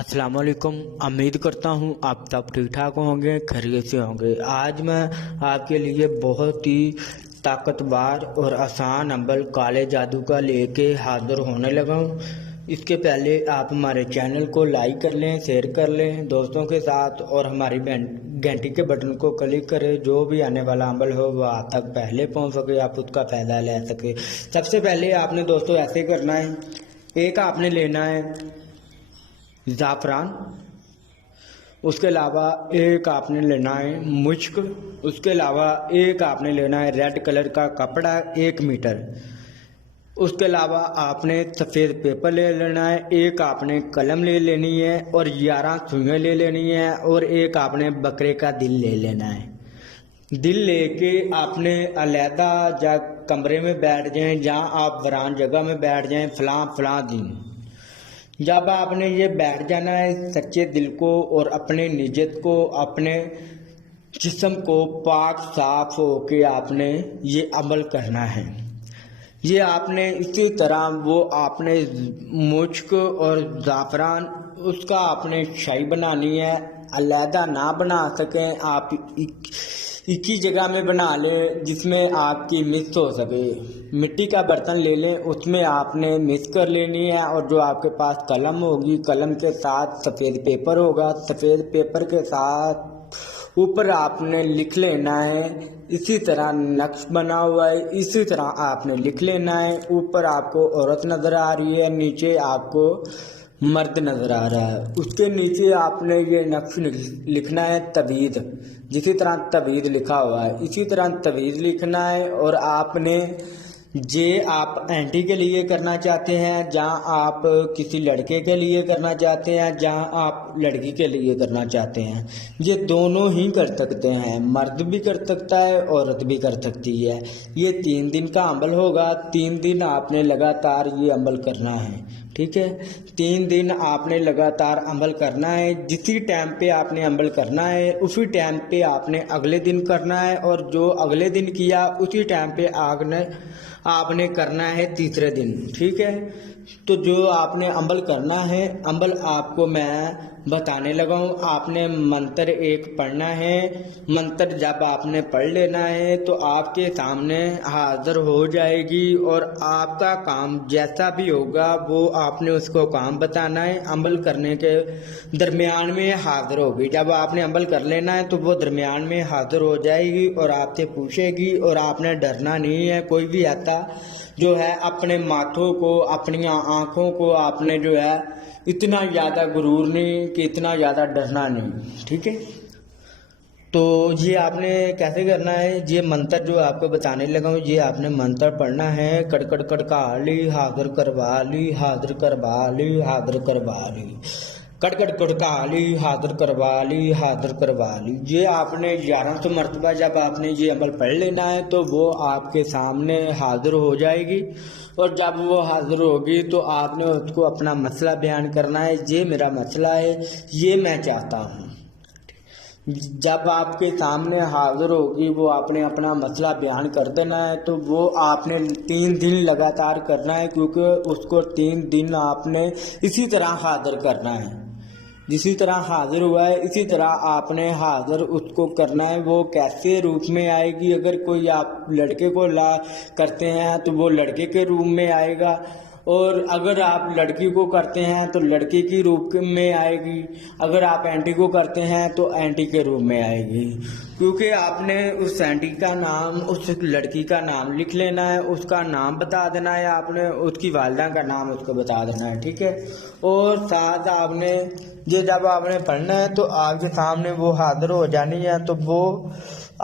अस्सलाम वालेकुम। उम्मीद करता हूँ आप सब ठीक ठाक होंगे, खैरियत से होंगे। आज मैं आपके लिए बहुत ही ताकतवर और आसान अमल काले जादू का लेके हाजिर होने लगा हूँ। इसके पहले आप हमारे चैनल को लाइक कर लें, शेयर कर लें दोस्तों के साथ और हमारी घंटी के बटन को क्लिक करें। जो भी आने वाला अमल हो वो आप तक पहले पहुँच सके, आप उसका फ़ायदा ले सके। सबसे पहले आपने दोस्तों ऐसे करना है, एक आपने लेना है ज़ाफ़रान, उसके अलावा एक आपने लेना है मुश्क, उसके अलावा एक आपने लेना है रेड कलर का कपड़ा 1 मीटर, उसके अलावा आपने सफ़ेद पेपर ले लेना है, एक आपने कलम ले लेनी है और 11 सुइयाँ ले लेनी है और एक आपने बकरे का दिल ले लेना है। दिल लेके आपने अलहदा जा कमरे में बैठ जाएं, जहाँ आप वीरान जगह में बैठ जाएं फलां दिन। जब आपने ये बैठ जाना है, सच्चे दिल को और अपने नियत को, अपने जिस्म को पाक साफ होके आपने ये अमल करना है। ये आपने इसी तरह वो आपने मुश्क और ज़ाफ़रान उसका आपने शाही बनानी है, अलहदा ना बना सकें आप एक ही जगह में बना लें जिसमें आपकी मिक्स हो सके। मिट्टी का बर्तन ले लें, उसमें आपने मिक्स कर लेनी है और जो आपके पास कलम होगी, कलम के साथ सफ़ेद पेपर होगा, सफ़ेद पेपर के साथ ऊपर आपने लिख लेना है। इसी तरह नक्श बना हुआ है, इसी तरह आपने लिख लेना है। ऊपर आपको औरत नज़र आ रही है, नीचे आपको मर्द नज़र आ रहा है। उसके नीचे आपने ये नक्श लिखना है तवीज़, जिसी तरह तवीज़ लिखा हुआ है इसी तरह तवीज़ लिखना है। और आपने जे आप एंटी के लिए करना चाहते हैं, जहाँ आप किसी लड़के के लिए करना चाहते हैं, जहाँ आप लड़की के लिए करना चाहते हैं, ये दोनों ही कर सकते हैं। मर्द भी कर सकता है, औरत भी कर सकती है। ये 3 दिन का अमल होगा, 3 दिन आपने लगातार ये अमल करना है, ठीक है। 3 दिन आपने लगातार अमल करना है। जिसी टाइम पे आपने अमल करना है उसी टाइम पे आपने अगले दिन करना है, और जो अगले दिन किया उसी टाइम पे आपने करना है तीसरे दिन, ठीक है। तो जो आपने अमल करना है, अमल आपको मैं बताने लगा हूँ। आपने मंत्र एक पढ़ना है। मंत्र जब आपने पढ़ लेना है तो आपके सामने हाजिर हो जाएगी और आपका काम जैसा भी होगा वो आपने उसको काम बताना है। अमल करने के दरमियान में हाजिर होगी। जब आपने अमल कर लेना है तो वो दरमियान में हाजिर हो जाएगी और आपसे पूछेगी, और आपने डरना नहीं है। कोई भी आता जो है अपने माथों को, अपनी आँखों को आपने जो है इतना ज़्यादा गुरूर नहीं कि इतना ज़्यादा डरना नहीं, ठीक है। तो ये आपने कैसे करना है, ये मंत्र जो आपको बताने लगा हूँ, ये आपने मंत्र पढ़ना है। कड़कड़ कड़काली हाजिर करवा ली, हाजिर करवा ली, हाजिर करवा ली, कड़कड़ कड़काली हाजिर करवा ली, हाजिर करवा ली। ये आपने 1100 मरतबा जब आपने ये अमल पढ़ लेना है तो वो आपके सामने हाजिर हो जाएगी। और जब वो हाजिर होगी तो आपने उसको अपना मसला बयान करना है। ये मेरा मसला है, ये मैं चाहता हूँ। जब आपके सामने हाजिर होगी वो आपने अपना मसला बयान कर देना है। तो वो आपने 3 दिन लगातार करना है, क्योंकि उसको 3 दिन आपने इसी तरह हाजिर करना है। जिसी तरह हाजिर हुआ है इसी तरह आपने हाजिर उसको करना है। वो कैसे रूप में आएगी, अगर कोई आप लड़के को ला करते हैं तो वो लड़के के रूप में आएगा, और अगर आप लड़की को करते हैं तो लड़की की रूप में आएगी, अगर आप एंटी को करते हैं तो एंटी के रूप में आएगी। क्योंकि आपने उस एंटी का नाम, उस लड़की का नाम लिख लेना है, उसका नाम बता देना है, आपने उसकी वालिदा का नाम उसको बता देना है, ठीक है। और साथ आपने ये जब आपने पढ़ना है तो आपके सामने वो हाजिर हो जानी है। तो वो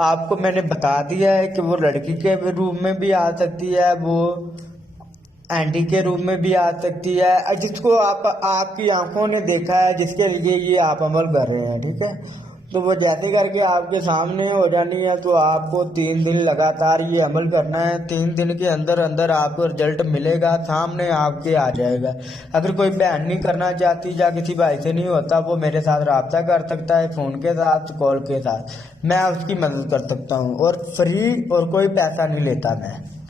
आपको मैंने बता दिया है कि वो लड़की के रूप में भी आ सकती है, वो एंटी के रूप में भी आ सकती है, जिसको आपकी आंखों ने देखा है, जिसके लिए ये आप अमल कर रहे हैं, ठीक है। तो वो जैसे करके आपके सामने हो जानी है। तो आपको 3 दिन लगातार ये अमल करना है। 3 दिन के अंदर अंदर आपको रिजल्ट मिलेगा, सामने आपके आ जाएगा। अगर कोई बहन नहीं करना चाहती या किसी भाई से नहीं होता, वो मेरे साथ रब्ता कर सकता है, फ़ोन के साथ, कॉल के साथ। मैं उसकी मदद कर सकता हूँ, और फ्री, और कोई पैसा नहीं लेता मैं।